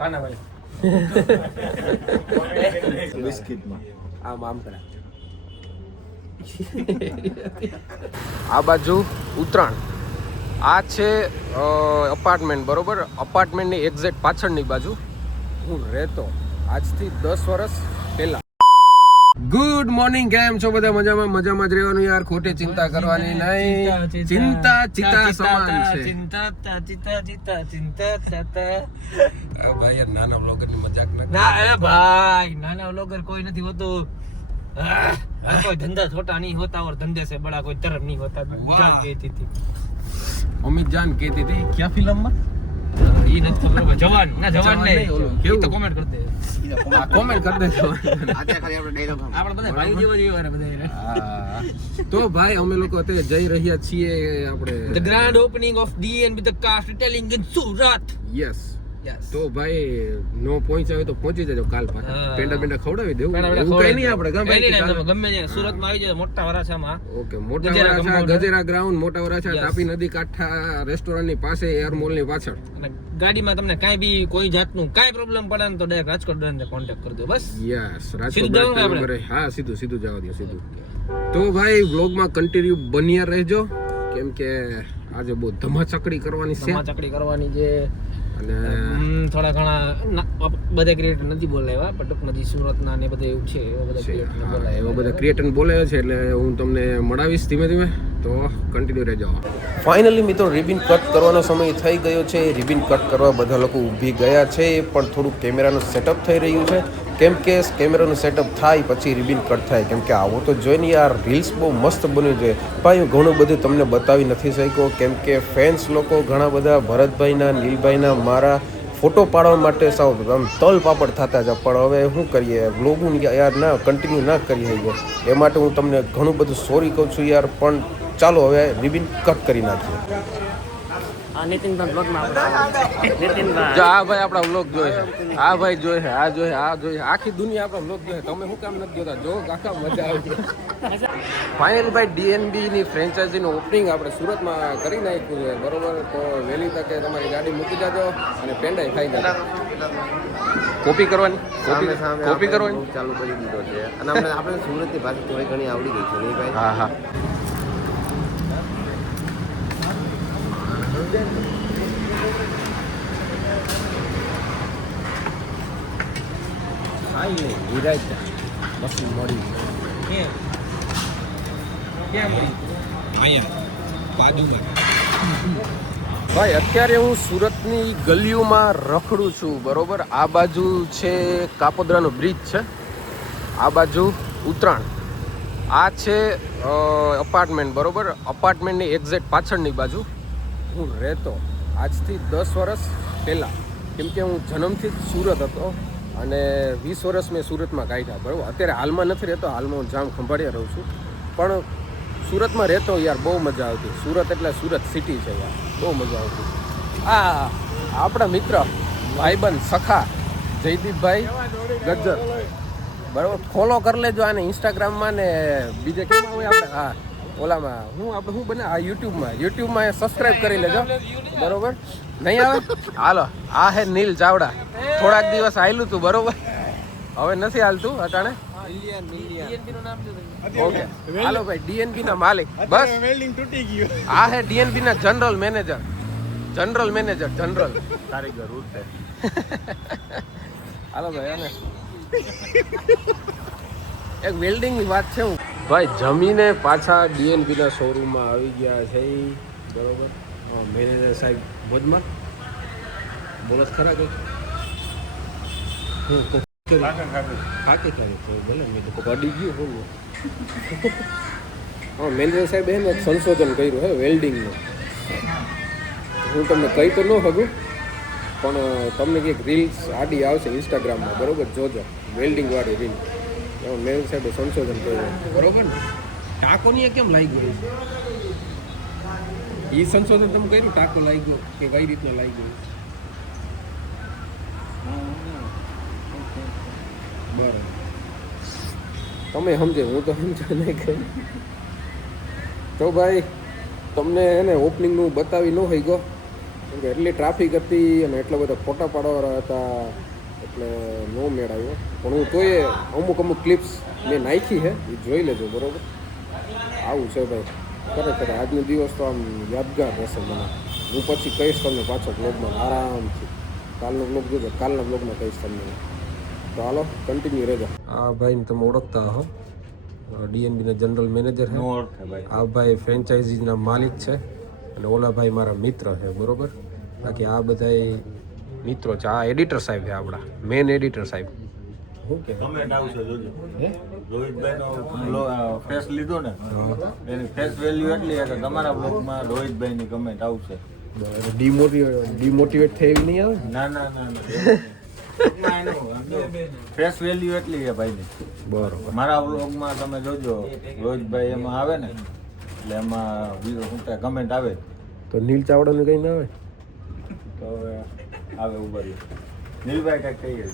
કાના ભાઈ બિસ્કિટમાં આમ કરા આ બાજુ ઉત્તરાયણ આ છે અપાર્ટમેન્ટ બરોબર અપાર્ટમેન્ટની એક્ઝેક્ટ પાછળની બાજુ હું રહેતો આજથી 10 વર્ષ પહેલા ગુડ મોર્નિંગ કેમ છો બધા મજામાં જ રહેવાનું યાર ખોટે ચિંતા કરવાની નહીં ચિંતા ચિતા સમાન છે ભાઈ યાર નાના વ્લોગરની મજાક ના એ ભાઈ નાના વ્લોગર કોઈ નથી હોતું कोई धंधा छोटा नहीं होता और धंधे से बड़ा कोई धर्म नहीं होता जान कहती थी अमित जान कहती थी क्या फिल्म में ये नहीं खबर जवान ना जवान नहीं केवू तो कमेंट कर दे कमेंट कर देજો આતે ખાલી આપણે ડાયલોગ આપણે બધા ભાઈ જેવો વારે બધા તો ભાઈ અમે લોકો અત્યારે જઈ રહ્યા છીએ આપણે the grand opening of DN with the car detailing in Surat yes તો ભાઈ નો પહોંચાવે તો પહોંચી જજો કાલ પાછા પેંડા ખવડાવી દેવું એવું કઈ નહીં આપણે ગમે ત્યાં સુરત માં આવી જાય મોટા વરાછામાં ઓકે મોટા વરાછા ગજેરા ગ્રાઉન્ડ મોટા વરાછા તાપી નદી કાંઠા રેસ્ટોરન્ટ ની પાસે એર મોલ ની પાછળ અને ગાડીમાં તમને કાઈ બી કોઈ જાતનું કાઈ પ્રોબ્લેમ પડે ને તો ડાયરેક્ટ રાજકોટ ડ્રાઈવરને કોન્ટેક્ટ કરજો બસ યસ રાજકોટ નંબર હા સીધું જવા દો સીધું તો ભાઈ વ્લોગમાં કન્ટિન્યુ બન્યા રહેજો કેમ કે આજે બહુ ધમાચકડી કરવાની છે અને થોડા ઘણા બધા ક્રિએટર નથી બોલાવ્યા પણ ટૂંકમાં સુરતના ને બધા એવું છે એવા બધા ક્રિએટર બોલાવ્યા છે એટલે હું તમને મળાવીશ ધીમે તો કન્ટિન્યુ રહેજો ફાઇનલી મિત્રો રિબિન કટ કરવાનો સમય થઈ ગયો છે રિબિન કટ કરવા બધા લોકો ઊભી ગયા છે પણ થોડું કેમેરાનું સેટઅપ થઈ રહ્યું છે કેમ કે કેમેરાનું સેટઅપ થાય પછી રિબિન કટ થાય કેમ કે આવો તો જોઈને યાર રીલ્સ બહુ મસ્ત બન્યું છે ભાઈ ઘણું બધું તમને બતાવી નથી શક્યો કેમ કે ફેન્સ લોકો ઘણા બધા ભરતભાઈના નીલભાઈના મારા ફોટો પાડવા માટે સાવ આમ તલ પાપડ થતા જ પણ હવે શું કરીએ વ્લોગું યાર ના કન્ટિન્યુ ના કરી શક્યો એ માટે હું તમને ઘણું બધું સોરી કહું છું યાર પણ ચાલો હવે રિબિન કટ કરી નાખીએ આ ભાઈ આપણા વ્લોગ જોઈએ આ ભાઈ જોઈએ આખી દુનિયા આપણા વ્લોગ જોઈએ તમે શું કામ નથી જોતા જો આખા મજા આવી ફાઇનલી ભાઈ DNB ની ફ્રેન્ચાઇઝીનું ઓપનિંગ આપણે સુરતમાં કરી નાખ્યું છે બરોબર તો વહેલી તકે તમારી ગાડી મૂકી જાજો અને પેંડાઈ ખાઈ જાજો કોપી કરવાની ચાલુ કરી દીધો છે અને આપણે સુરતની ભાષા થોડી ઘણી આવડી ગઈ છે નહીં ભાઈ હા ભાઈ અત્યારે હું સુરતની ગલીઓમાં રખડું છું બરોબર આ બાજુ છે કાપોદ્રાનો બ્રિજ છે આ બાજુ ઉત્તરાયણ આ છે અપાર્ટમેન્ટ બરોબર અપાર્ટમેન્ટની એક્ઝેક્ટ પાછળની બાજુ હું રહેતો આજથી 10 વર્ષ પહેલાં કેમ કે હું જન્મથી જ સુરત હતો અને 20 વર્ષ મેં સુરતમાં કાઢ્યા બરાબર અત્યારે હાલમાં નથી રહેતો હાલમાં હું જામ ખંભાળિયા રહું છું પણ સુરતમાં રહેતો યાર બહુ મજા આવતી સુરત એટલે સુરત સિટી છે યાર બહુ મજા આવતી આપણા મિત્ર ભાઈબંધ સખા જયદીપભાઈ ગજ્જર બરાબર ફોલો કરી લેજો આને ઇન્સ્ટાગ્રામમાં ને બીજે કેમાં હોય આપણે હા ઓલામાં હું બને આ યુટ્યુબમાં સબસ્ક્રાઇબ કરી લેજો બરોબર નહીં આવે હાલો આ હે નીલ ચાવડા થોડાક દિવસ હાલ્યું તું બરોબર હવે નથી હાલતું અટાણે ઓકે હાલો ભાઈ DNB ના માલિક બસ આ હે DNB ના જનરલ મેનેજર કારીગર રૂટ હાલો ભાઈ આને એક વેલ્ડિંગની વાત છે હું ભાઈ જમીને પાછા DNB ના શોરૂમમાં આવી ગયા છે બરોબર મેનેજર સાહેબ મોજમાં બોલો ખરા કે ખાકે ભલે મેં તો અડી ગયું હોવું મેનેજર સાહેબ એને એક સંશોધન કર્યું હે વેલ્ડિંગનું હું તમને કહી તો ન શકું પણ તમને કંઈક રીલ્સ આડી આવશે ઇન્સ્ટાગ્રામમાં બરોબર જોજો વેલ્ડિંગવાળી રીલ એમાં મેનેજર સાહેબે સંશોધન કર્યું બરોબર ને ટાંકોની કેમ લાગી ગયું એ સંશોધન તમે કર્યું ટાંકો લાગ્યો કે કઈ રીતના લાગ્યો બરાબર તમે સમજે હું તો સમજો નહીં કહ્યું તો ભાઈ તમને એને ઓપનિંગનું બતાવી ન હોય ગયો કેમ કે એટલી ટ્રાફિક હતી અને એટલા બધા ફોટા પાડવાવાળા હતા એટલે નો મેળ આવ્યો. પણ હું તોય અમુક ક્લિપ્સ મેં નાખી છે, એ જોઈ લેજો બરાબર. આવું છે ભાઈ, ખરેખર આજનો દિવસ તો આમ યાદગાર રહેશે મને. હું પછી કહીશ તમને પાછો બ્લોગમાં આરામથી. કાલનો બ્લોગ જોજો, કાલના બ્લોગમાં કહીશ તમને. તો હાલો કન્ટિન્યુ રહેજો. આ ભાઈને તમે ઓળખતા હો, ડીએનબીના જનરલ મેનેજર છે. આ ભાઈ ફ્રેન્ચાઇઝીના માલિક છે અને ઓલા ભાઈ મારા મિત્ર છે બરોબર. બાકી આ બધા મિત્રો છે. આ એડિટર સાહેબ છે આપણા, મેન એડિટર સાહેબ. શું કે કમેન્ટ આવશે જોજો. રોહિતભાઈનો ફેસ લીધો ને, એની ફેસ વેલ્યુ એટલી છે કે તમારા બ્લોગમાં રોહિતભાઈની કમેન્ટ આવશે. ડિમોટિવેટ થઈ એવી નહીં આવે. ના ફેસ વેલ્યુ એટલી છે ભાઈની. બરોબર. મારા બ્લોગમાં તમે જોજો, રોહિતભાઈ એમાં આવે ને એટલે એમાં બીજો શું કાંઈ કમેન્ટ આવે તો નીલ ચાવડાનું કંઈ ના આવે તો હવે આવે ઉભા રહ્યો. નીલભાઈ કાંઈક કહીએ.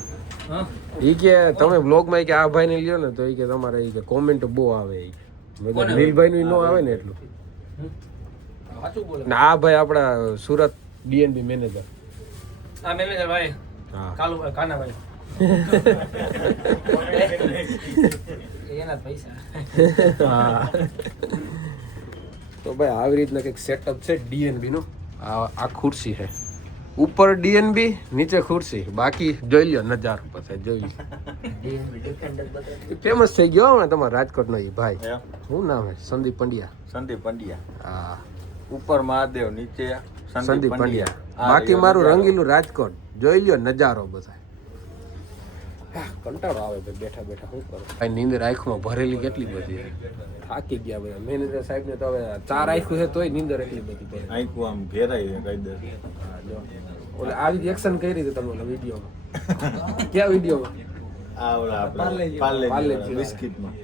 એ કે તમે બ્લોગમાં કે આ ભાઈને લ્યો ને તો એ કે તમારે એ કે કોમેન્ટ બહુ આવે. નીલભાઈનું ન આવે ને એટલું. ને આ ભાઈ આપણા સુરત ડીએનબી મેનેજર. આ મેનેજર ભાઈ હા, કાલુ કાનાભાઈ એના પૈસા. હા. તો ભાઈ આવી રીતના કંઈક સેટઅપ છે ડીએનબી નું. આ ખુરશી છે, ઉપર ડીએનબી, નીચે ખુરશી. બાકી જોઈ લ્યો નજારો, પછી જોઈ લ્યો. ફેમસ થઈ ગયો હવે તમારા રાજકોટનો એ ભાઈ. શું નામ છે? સંદીપ પંડ્યા. સંદીપ પંડ્યા. હા, ઉપર મહાદેવ, નીચે સંદીપ પંડ્યા. બાકી મારું રંગીલું રાજકોટ. જોઈ લ્યો નજારો બધા. કંટાળો આવે ભાઈ બેઠા બેઠા. શું કરો ભાઈ, નીંદર આંખમાં ભરેલી કેટલી બધી. થાકી ગયા ભાઈ. મેનેજર સાહેબ ને તો હવે 4 આંખું છે તોય નીંદર એટલી બધી ભરેલી. આંખું આમ ઘેરાઈ કાયદે. ઓલે આવી એક્શન કરી હતી તમે વિડીયોમાં. ક્યાં વિડીયોમાં? આ ઓલા આપણે પાર્લે બિસ્કિટમાં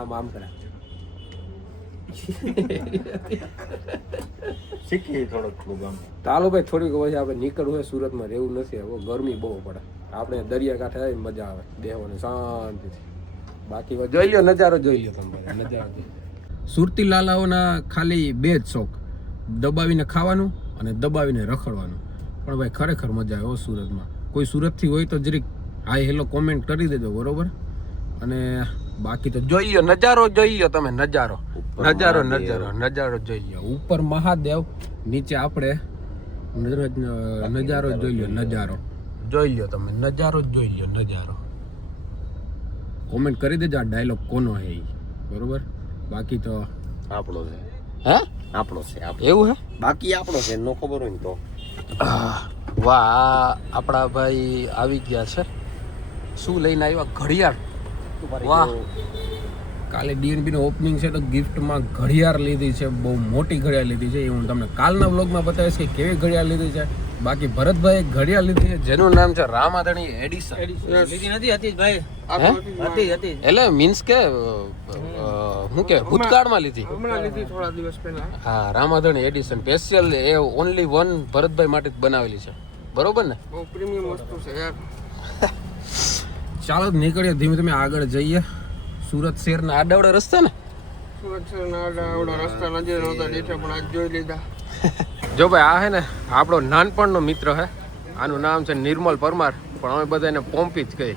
આમ કરે. શીખી થોડોક આમ. ચાલો ભાઈ, થોડીક પછી આપણે નીકળવું હોય. સુરતમાં રહેવું નથી હવે, ગરમી બહુ પડે. આપણે દરિયાકાંઠે આવીને મજા આવે બેહવાની શાંતિથી. બાકી જોઈ લ્યો નજારો, જોઈ લ્યો તમે નજારો. સુરતી લાલાઓના ખાલી 2 જ શોખ, દબાવીને ખાવાનું અને દબાવીને રખડવાનું. પણ ભાઈ ખરેખર મજા આવે સુરતમાં. કોઈ સુરતથી હોય તો જરીક હાય હેલો કોમેન્ટ કરી દેજો બરોબર. અને બાકી તો જોઈ લ્યો નજારો, જોઈ લ્યો તમે નજારો જોઈ લ્યો. ઉપર મહાદેવ, નીચે આપણે નજારો જોઈ લ્યો. નજારો જોઈ લ્યો તમે, નજારો જોઈ લ્યો. નજારો કોમેન્ટ કરી દેજો આ ડાયલોગ કોનો હે ઈ બરોબર. બાકી તો આપણો છે. હે આપણો છે. એવું હે? બાકી આપણો છે, નો ખબર હોય ને તો. વાહ, આપણા ભાઈ આવી ગયા છે. શું લઈને આવ્યા? ઘડિયાળ. વાહ, કાલે ડીએનબી નો ઓપનિંગ છે તો ગિફ્ટમાં ઘડિયાળ લીધી છે. બહુ મોટી ઘડિયાળ લીધી છે. એ હું તમને કાલના વ્લોગમાં બતાવીશ કે કેવી ઘડિયાળ લીધી છે. બાકી ભરતભાઈ ઘડિયાળ લીધી છે જેનું નામ છે રામાધણી એડિશન. લીધી નથી હતી ભાઈ. હતી એટલે મીન્સ કે હું કે ભૂતકાળમાં લીધી. હમણાં લીધી થોડા દિવસ પહેલા. હા, રામાધણી એડિશન સ્પેશિયલ. એ ઓનલી વન ભરતભાઈ માટે જ બનાવેલી છે બરોબર ને? બહુ પ્રીમિયમ વસ્તુ છે યાર. ચાલો નીકળીએ ધીમે ધીમે આગળ જઈએ. સુરત શહેરના આડાવડા રસ્તા ને. સુરત શહેરના આડાવડા રસ્તા નજર નહોતા દેખા પણ આજ જોઈ લીધા. જો ભાઈ આ હે ને આપણો નાનપણનો મિત્ર હે. આનું નામ છે નિર્મલ પરમાર, પણ અમે બધા એને પોમ્પી જ કહી.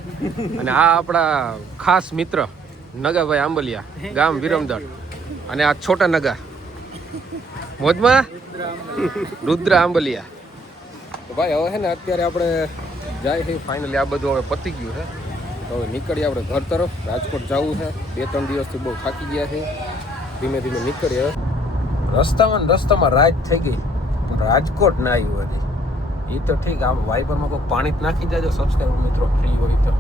અને આ આપણા ખાસ મિત્ર નગાભાઈ આંબલિયા, ગામ વિરમદળ. અને આ છોટા નગા મોજમાં રુદ્ર આંબલિયા. તો ભાઈ હવે હે ને અત્યારે આપણે જાય છે ફાઇનલી. આ બધું હવે પતી ગયું છે તો હવે નીકળીએ આપણે ઘર તરફ. રાજકોટ જવું છે. 2-3 દિવસથી બહુ થાકી ગયા છે. ધીમે ધીમે નીકળીએ. રસ્તામાં રાત થઈ ગઈ પણ રાજકોટ ના આવ્યું હજી. એ તો ઠીક. આ વાઇપરમાં કોઈ પાણી જ નાખી જાજો સબસ્ક્રાઈબર મિત્રો ફ્રી હોય તો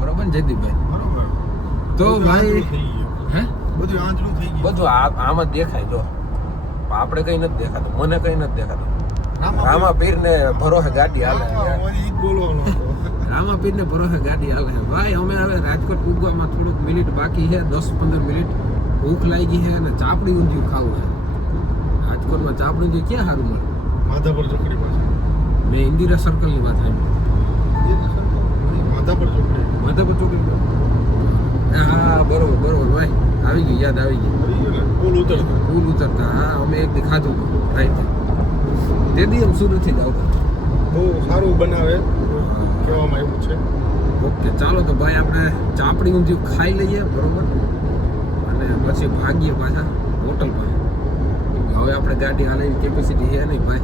બરોબર ને જયદીપભાઈ? બરોબર. તો ભાઈ હે બધું આંચલું થઈ ગયું. બધું આમ જ દેખાય. જો આપણે કઈ નથી દેખાતું, મને કઈ નથી દેખાતું. રામાપીર ને ભરોસે ગાડી હાલે. રામાપીર ને ભરોસે ગાડી હાલે. ભાઈ અમે હવે રાજકોટ પૂગવામાં થોડુંક મિનિટ બાકી છે, 10-15 મિનિટ. ભૂખ લાગી છે અને ચાપડી ઊંધિયું ખાવું છે. રાજકોટમાં ચાપડી ઊંધિયું ક્યાં સારું મળે? માધાપર ચોકડી પાસે. મેં ઇન્દિરા સર્કલ ની વાત સાંભળી. માધાપર ચોકડી. હા બરોબર ભાઈ, આવી ગઈ, યાદ આવી ગઈ. પુલ ઉતરતા. હા અમે એક દી ખાધું રાઈતે. તે દી એમ સુરતથી જ આવતા. બહુ સારું બનાવે કહેવામાં આવ્યું છે. ઓકે ચાલો તો ભાઈ આપણે ચાપડી ઊંધિયું ખાઈ લઈએ બરોબર અને પછી ભાગીએ પાછા હોટલ પર. હવે આપણે ગાડી હાલે કેપેસિટી છે નહીં ભાઈ.